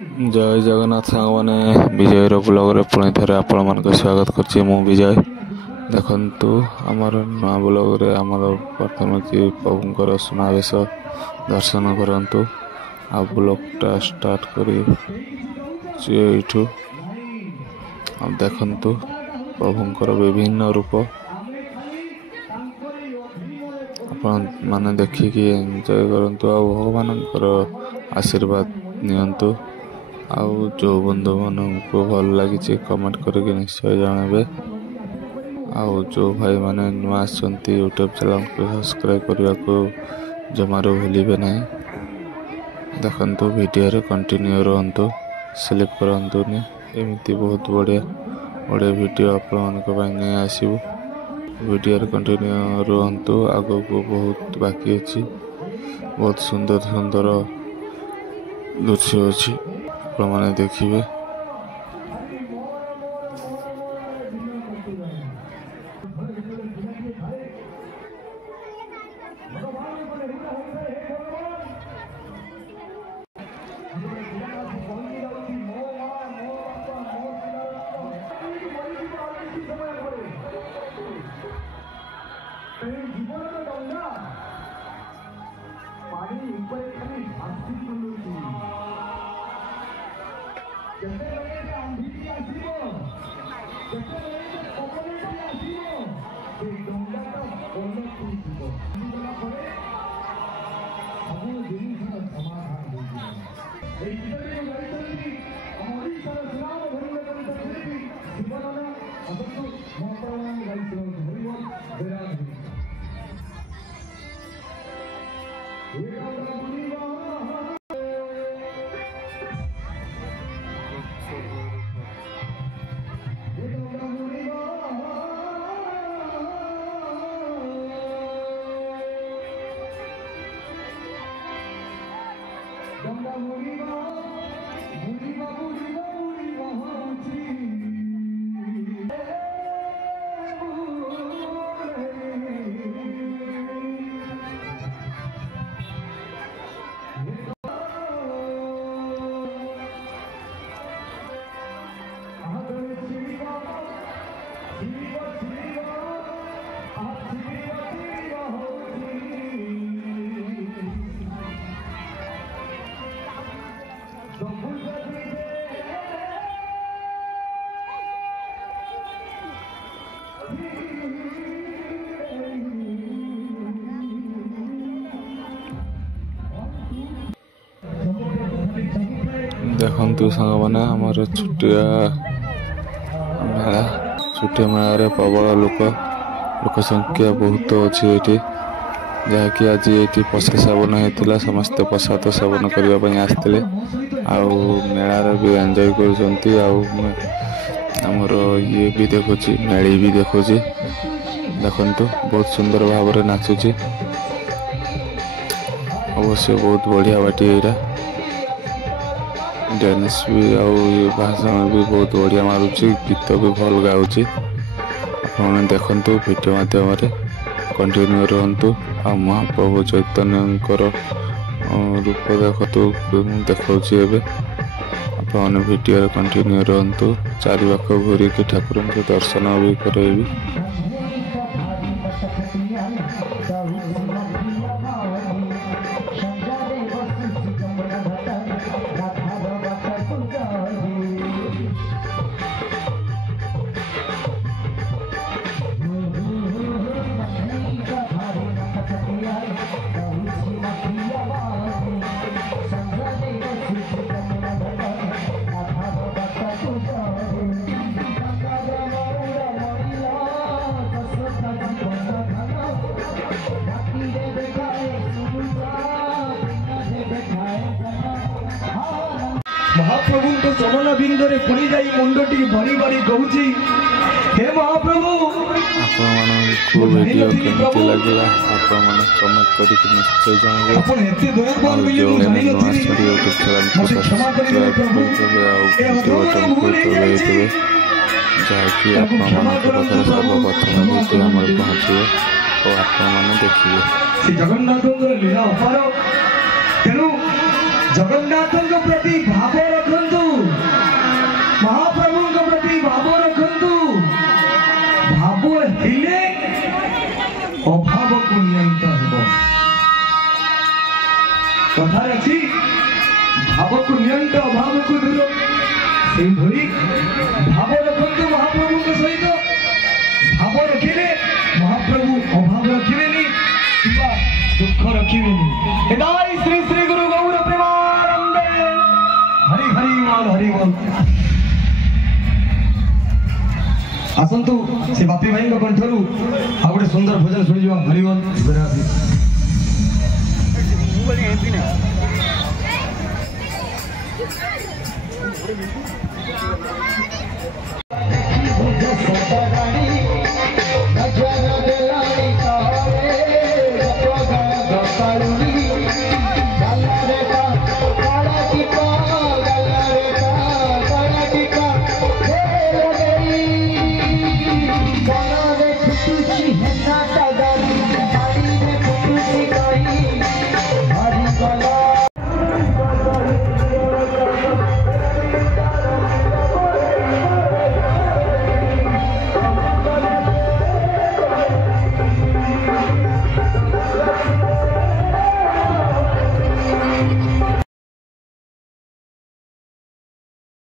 जय जगन्नाथ सांग मैंने विजयर ब्लॉग पुणी थे आपण मान स्वागत कर विजय देखु आमर नवा ब्लॉग आमर प्रथम कि प्रभुंर सुनावेश दर्शन करतु आ ब्लॉगटा स्टार्ट कर देखु प्रभुंर विभिन्न रूप आपण माने देखिकी एंजॉय करंतु आ भगवान आशीर्वाद नियंतु आउ जो बंधु मन को भल लगी कमेंट करके निश्चय जानवे आउ जो भाई माने नुआ आसंती यूट्यूब चैनल को सब्सक्राइब करने को जमारो भूलिबे नहीं देखंतु वीडियो रे कंटिन्यू रहंतु स्लिप करंतुनी एमती बहुत बढ़िया बढ़िया वीडियो आप नहीं आसबू वीडियो रे कंटिन्यू रहंतु आगो को बहुत बाकी अच्छी बहुत सुंदर सुंदर दृश्य अच्छी मैंने देखिए देखु सांग मैंने आमर छुटिया मेला प्रबल लोक संख्या बहुत अच्छी ये जहाँकि आज ये प्रसाद सेवन होता समस्ते प्रसाद सेवन करने आसते मेलार भी एंजॉय करमर ये भी देखुची मेली भी देखुची देखु बहुत सुंदर भाव में नाचुची अवश्य बहुत बढ़िया बाटी यहाँ डांस भी भाषण भी बहुत बढ़िया मारुची गीत भी भल गाउची आपने देखु वीडियो माध्यम कंटिन्यू रहंतु आ महाप्रभु चैतन्यर रूप देखा आपने वीडियो कंटिन्यू रहंतु चारिपाख घूरिकी ठाकुर के दर्शन भी करेबी महाप्रभु को चरण बिंदु पुणी जा मुंडटी भरी भरी कहूँ हे महाप्रभु वीडियो केमती लगे कमेंट करके निश्चय जानवे यूट्यूब चैनल को सब्सक्राइब करदेवे जहाँकि आपरे सर्वप्रथम वीडियो आम पहुँचे और आपने देखिए जगन्नाथ लीला अपार तेणु जगन्नाथ प्रति भाव रख कथार अच्छी भाव को नियंत अभाव को दूर से भरी भाव रखु महाप्रभु के सहित भाव रखिले महाप्रभु अभाव रखिबेनी किबा दुख रखिबेनी। एदाई श्री श्री गुरु गौर प्रेमानंदे हरि हरि बोल आसतु से बापी भाई कंठरू आ गए सुंदर भजन शुणी जा हरि बोल।